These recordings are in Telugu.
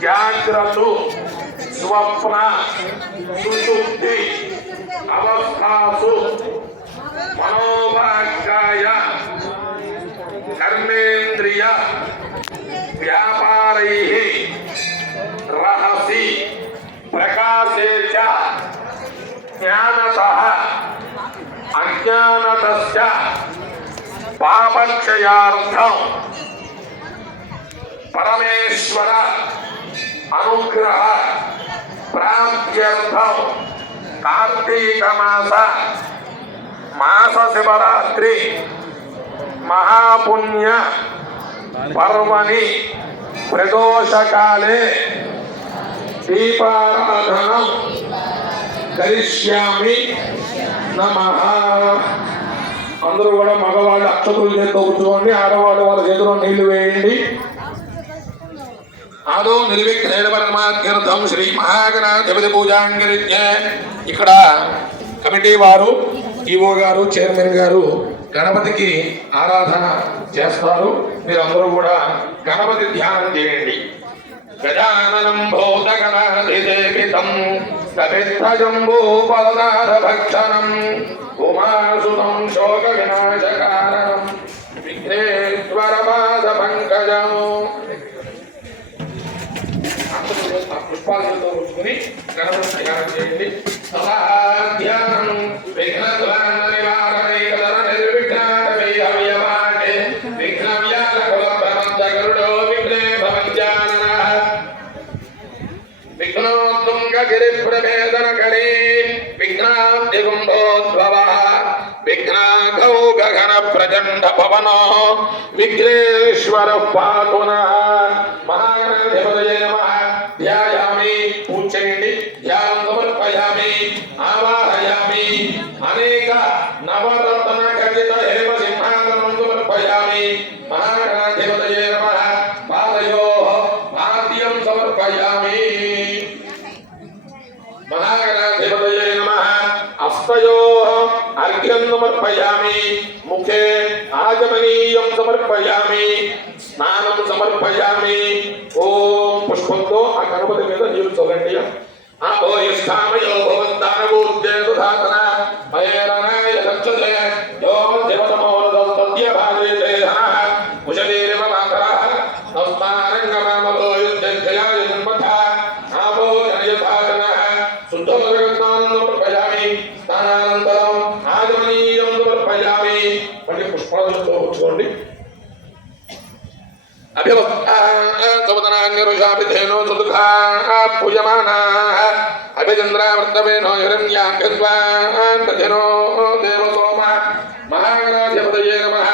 జాగ్రత్త స్వప్న సుషుప్తి అవస్థాసు మనోవాక్కాయ కర్మేంద్రియ వ్యాపారై రహసి ప్రకాశే చ జ్ఞానత అజ్ఞానత పాపక్షయార్థం పరమేశ్వర అనుగ్రహ ప్రాప్త్యర్థం కార్తీక మాస మాస శివరాత్రి మహాపుణ్య పర్వణి ప్రదోషకాలే దీపారాధనం కరిష్యామి నమ అందరూ కూడా మగవాళ్ళు అక్షతులు చేతితో కూర్చోండి ఆడవాళ్ళు వాళ్ళ చేతిలో నీళ్ళు వేయండి. ఆదో నిర్విఘ్నేణ పరమాత్యర్థం శ్రీ మహాగణాధిపతి పూజాంగరిజ్ఞ ఇక్కడ కమిటీ వారు ఈఓ గారు చైర్మన్ గారు గణపతికి ఆరాధన చేస్తారు. మీరు అందరూ కూడా గణపతి ధ్యానం చేయండి. గజాననం భూతగణాధిదేవితం కపిత్థజంబూ బలనార భక్షణం ఉమాసుతం శోక వినాశకారణం విఘ్నేశ్వర పాద పంకజం పుష్పాలతో ఉంచుకుని గణపతి ధ్యానం చేయండి. సమాధ్యానం విఘ్నద్వాన నివారణే కదన నిర్విఘ్నాటమే హవ్యమాటే విఘ్న వ్యాలకుల ప్రబంధ గరుడో విఘ్నే భవంత్యాననః విఘ్నోత్తుంగగిరి ప్రవేదన ధ్యానం సమర్పయామి ఆవాహయామి అనేక నవరత్న ఖచ్చిత హేమ సింహాసనం సమర్పయామి మహాగణాధిపతయే నమః పాదయో పాద్యం సమర్పయామి మహాగణాధిపతయే నమః అస్తయో అర్ఘ్యం సమర్పయామి ముఖే ఆగమనీయం సమర్పయామి స్నానం సమర్పయామి ఓం పుష్పంతో ఆ గణపతి మీద నీరు చల్లండి ఆపోయిష్టామయో భవంతానభూత్యే సుధాతన మయేరణాయ దక్షతే యోమ దేవతమో తద్య భాగేతే హనః కుశలీరివ మాతరః తస్మారంగమామలో యుద్ధంజయాయ జన్మథ ఆపో జనయథాతనః శుద్ధోదగన్నానం సమర్పయామి స్నానానంతరం ఆగమనీయం సమర్పయామి మళ్ళీ పుష్పాలతో ఉంచుకోండి అభివక్తాంగరుషాభిధేనో సుదుఖా పూయమానాః అభిచంద్రావర్తమేనో హిరణ్యాఘ్వాన్పథినో దేవసోమ మహాగణాధిపతయే నమః.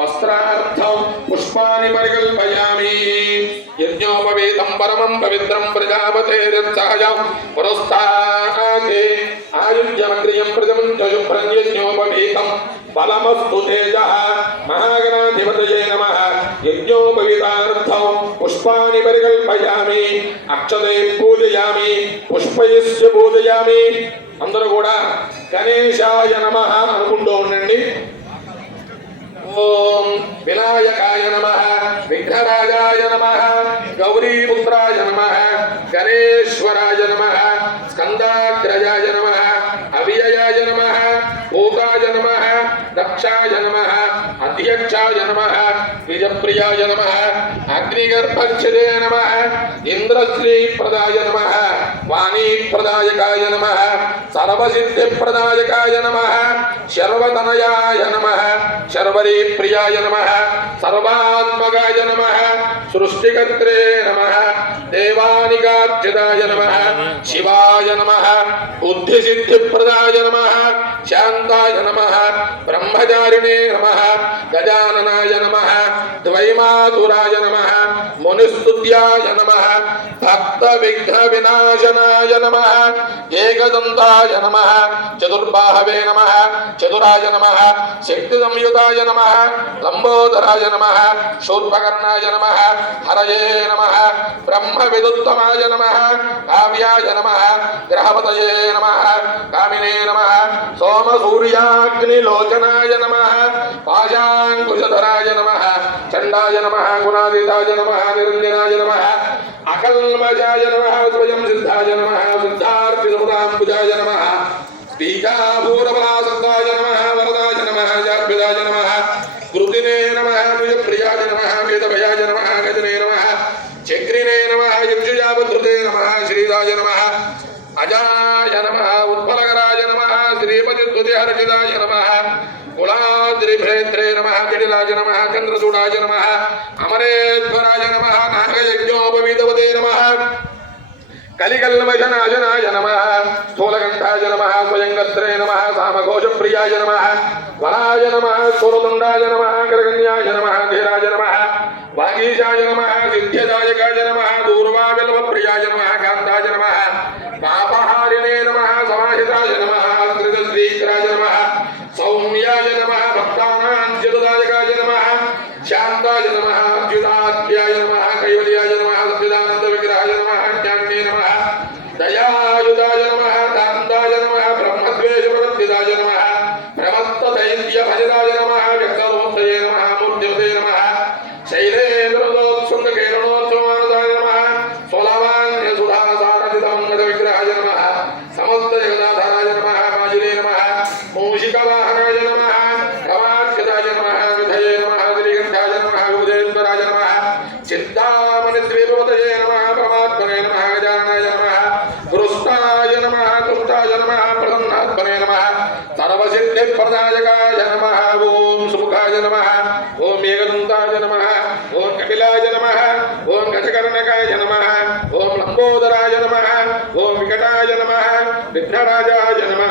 వస్త్రార్థం పుష్పాని పరికల్పయామి. యజ్ఞోపవేతం పరమం పవిత్రం ప్రజాపతేరత్సహజం పురస్తాతే ఆయుధ్యమగ్రియం ప్రజమంచ శుభ్రం యజ్ఞోపవేతం. బలమస్తు తేజ. మహాగణాధిపతయే నమ. యజ్ఞోపవితార్థం పుష్పాని పరికల్పయామి అక్షతే పూజయామి పుష్పయస్య పూజయామి అందరూ కూడా గణేశాయ నమ అనుకుంటూ ఉండండి. ఓం వినాయకాయ నమ విఘ్నరాజాయ నమ గౌరీపుత్రాయ నమ గణేశ్వరాయ నమ స్కందాగ్రజాయ నమ అవ్యయాయ నమ భూతాయ నమ దక్షాయ నమ అధ్యక్షాయ నమ నిజప్రియాయ నమ అగ్నిగర్భక్షదే నమ ఇంద్రశ్రీప్రదాయ నమ వాణీప్రదాయకాయ నమ సర్వసిద్ధిప్రదాయకాయ నమ శర్వతనయాయ నమ శర్వరీప్రియాయ నమ సర్వాత్మగాయ నమ సృష్టికర్త్రే నమ దేవానికార్చితాయ నమ శివాయ నమ బుద్ధిసిద్ధిప్రదాయ నమ శాంతాయ నమ బ్రహ్మచారిణే నమ గజాననాయ నమ ద్వైమాతురాయ నమ మునిస్తుత్యాయ నమ భక్త విఘ్న వినాశనాయ నమ ఏకదంతాయ నమ చతుర్బాహవే నమ చతురాయ నమ శక్తి సంయుతాయ నమ లంబోదరాయ నమ శూర్పకర్ణాయ నమ హరయే నమ బ్రహ్మ విదుత్తమాయ నమ కావ్యాయ నమ గ్రహపతయే నమ కామినే నమ సోమ సూర్యాగ్నిలోచనాయ నమ పాశాంకుశధరాయ నమ చండాయ నమ గుణాదితాయ నమ నిరంజనాయ నమ అకల్మజాయ నమ స్వయం సిద్ధాయ నమ సిద్ధార్థి సముదాంబుజాయ నమ బీజాభూరబలాసక్తాయ నమ వరదాయ నమ జాభ్యుదాయ నమ కృతినే నమ ప్రియాయ నమ వేదభయాయ నమ గజనే నమ చక్రినే నమ యక్షుజాభృతే నమ శ్రీరాయ నమ అజాయ నమ ఉత్పలకరాయ నమ శ్రీపతిహర్జిదాయ నమ కులాద్రిభేత్రే నమ జడిలాయ నమ చంద్రచూడాయ నమ అమరేశ్వరాయ నమ కలికల్మశనాశనాయ నమ. స్థూలకంఠాయ నమ స్వయంగత్రే నమ సామఘోష ప్రియాయ నమ వరాయ నమ స్థూలతుండాయ నమ గరగణ్యాయ నమ ధీరాయ నమ వాగీశాయ నమ సిద్ధ్యదాయకాయ నమ దూర్వాగల్వ ప్రియాయ నమ కాంతాయ నమ పాపహారిణే నమ సమాహితాయ నమ శ్రీరాజ నమ చింతామణి నమ పరమాత్మనే నమ గజానాయ నమ గృష్టాయ నమ తుష్టాయ నమ ప్రసన్నాత్మనే నమ సర్వసిద్ధి ప్రదాయకాయ నమ ఓం సుముఖాయ నమ ఓం ఏకదంతాయ నమ ఓం కపిలాయ నమ ఓం గజకర్ణకాయ నమ ఓం లంబోదరాయ నమ ఓం వికటాయ నమ విఘ్నరాజాయ నమ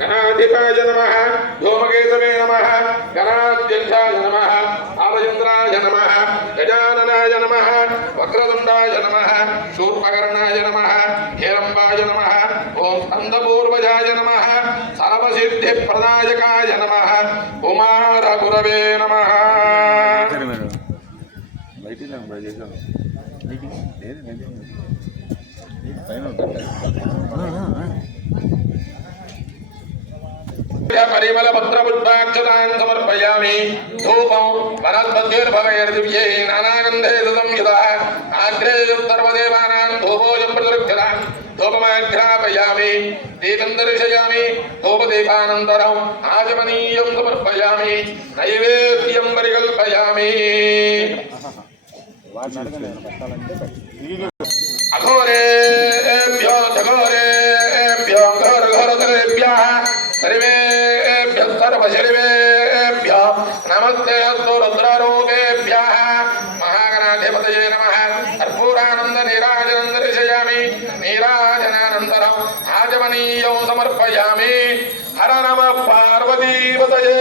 గణాధిపాయ నమ ధూమకేతవే నమ గణాధ్యక్షాయ నమ ఆలయంద్రాయ నమ గజాన వక్రదుండాయ నమ శూర్పకర్ణాయ నమ హేరంబాయ నమ ఓం స్కందపూర్వజాయ నమ సర్వసిద్ధి ప్రదాయకాయ నమ. కుమార గురవే నమ సరే పైన? ध्यानस्य परिमलपत्रपुष्पाक्षतां समर्पयामि धूपं वनस्पतिर्भवैर्दिव्ये नानागन्धे सुतं युतः आग्रेयं सर्वदेवानां धूपोज प्रतिरक्षतां धूपमाघ्रापयामि दीपं दर्शयामि धूपदीपानन्तरम् आचमनीयं समर्पयामि नैवेद्यं परिकल्पयामि अघोरे సర్వేభ్యः సర్వశర్వేభ్యో నమస్తే అస్తు రుద్రరూపేభ్యः మహాగణాధిపతయే నమః కర్పూరానంద నీరాజనం దర్శయామి నీరాజనానంతరం ఆచమనీయం సమర్పయామి హర నమ పార్వతీపతయే